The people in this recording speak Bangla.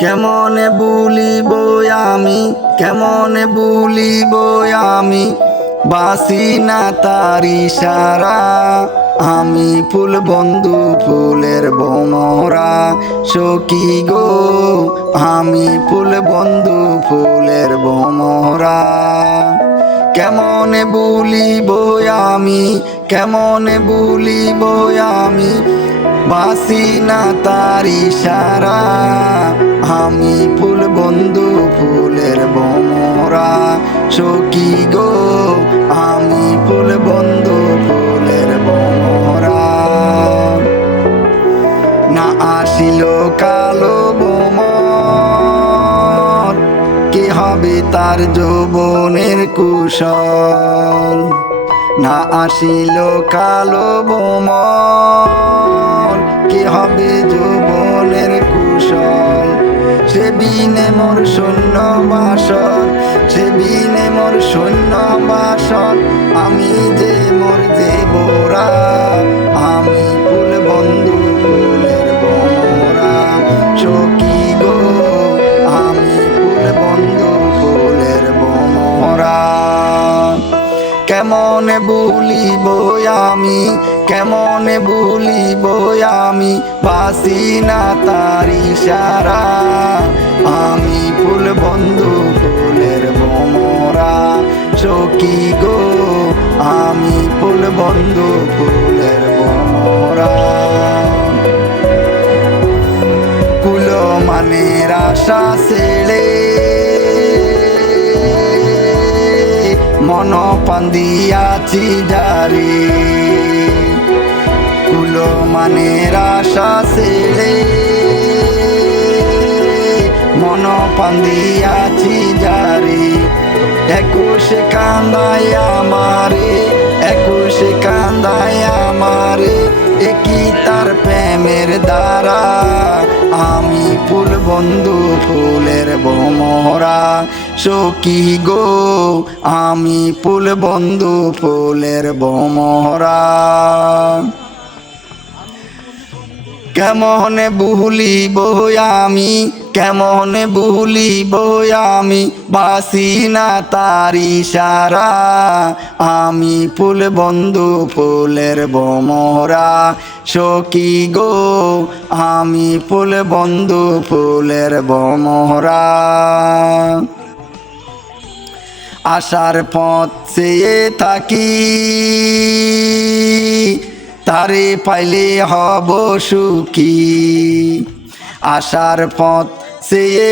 কেমনে ভুলিব আমি, কেমনে ভুলিব আমি, বাসি না তার ইশারা। আমি ফুল বন্ধু ফুলের ভোমরা, সখী গো আমি ফুল বন্ধু ফুলের ভোমরা। কেমনে ভুলিব আমি, কেমনে ভুলিব আমি, বাসি না তার ইশারা। আমি ফুল বন্ধু ফুলের ভোমরা, সখী গো আমি ফুল বন্ধু ফুলের ভোমরা। না আসিল কালো ভোমর, কি হবে তার যৌবনের কুশল। না আসিল কালো ভোমর, কি হবে যৌবনের কুশল। সে বিনে মোর শূন্য বাসর, সে বিনে মোর শূন্য বাসর। আমি যে মোর যে বোরা, আমি ফুল বন্ধু ফুলের ভোমরা, সখী গো আমি ফুল বন্ধু ফুলের ভোমরা। কেমনে ভুলিব আমি, কেমনে ভুলিব আমি, বাসি না তার ইশারা। আমি ফুল বন্ধু ফুলের ভোমরা, সখী গো আমি ফুল বন্ধু ফুলের ভোমরা। কুলো মানের আশা ছেড়ে মন পান্দিয়াছি যারে। কুলো মানের আশা ছেড়ে মন পান্দিয়াছি যারে। একুশে কান্দায় আমারে, একুশে কান্দায় আমারে, একই তার প্রেমের দ্বারা। আমি ফুল বন্ধু ফুলের ভোমরা, সখী গো আমি ফুল বন্ধু ফুলের ভোমরা। কেমনে ভুলিব আমি, কেমনে ভুলিব আমি, বাসি না তার ইশারা। আমি ফুল বন্ধু ফুলের ভোমরা, সখী গো আমি ফুল বন্ধু ফুলের ভোমরা। আশার পথ চেয়ে থাকি, তারে পাইলে হব সুখী। আশার পথ চেয়ে